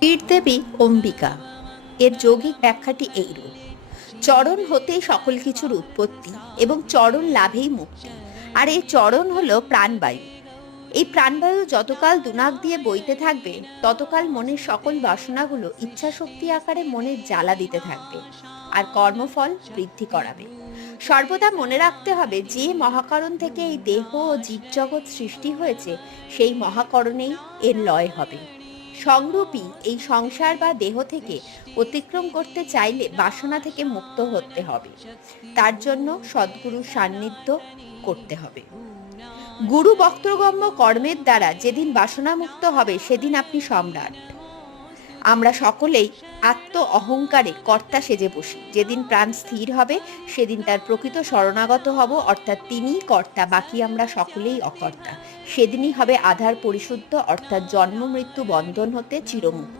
পীরদেবী অম্বিকা। এর যৌগিক ব্যাখ্যাটি এইরূপ। চরণ হতে সকল কিছুর উৎপত্তি এবং চরণ লাভেই মুক্তি। আর এই চরণ হলো প্রাণবায়ু। এই প্রাণবায়ু যতকাল দুনাক দিয়ে বইতে থাকবে, ততকাল মনের সকল বাসনাগুলো ইচ্ছাশক্তি আকারে মনের জ্বালা দিতে থাকবে। আর কর্মফল বৃদ্ধি করাবে। সর্বদা মনে রাখতে হবে, যে মহাকরণ থেকে এই দেহ ও জীবজগৎ সৃষ্টি হয়েছে, সেই মহাকরণেই এর লয় হবে। সংরূপী এই সংসার বা দেহ থেকে অতিক্রম করতে চাইলে বাসনা থেকে মুক্ত হতে হবে। তার জন্য সদ্গুরুর সান্নিধ্য করতে হবে। গুরু বক্তগম্য কর্মের দ্বারা যেদিন বাসনা মুক্ত হবে, সেদিন আপনি সম্রাট। আমরা সকলেই আত্ম অহংকারে কর্তা সেজে বসি। যেদিন প্রাণ স্থির হবে, সেদিন তার প্রকৃত শরণাগত হব, অর্থাৎ তিনিই কর্তা, বাকি আমরা সকলেই অকর্তা। সেদিনই হবে আধার পরিশুদ্ধ, অর্থাৎ জন্ম মৃত্যু বন্ধন হতে চিরমুক্ত।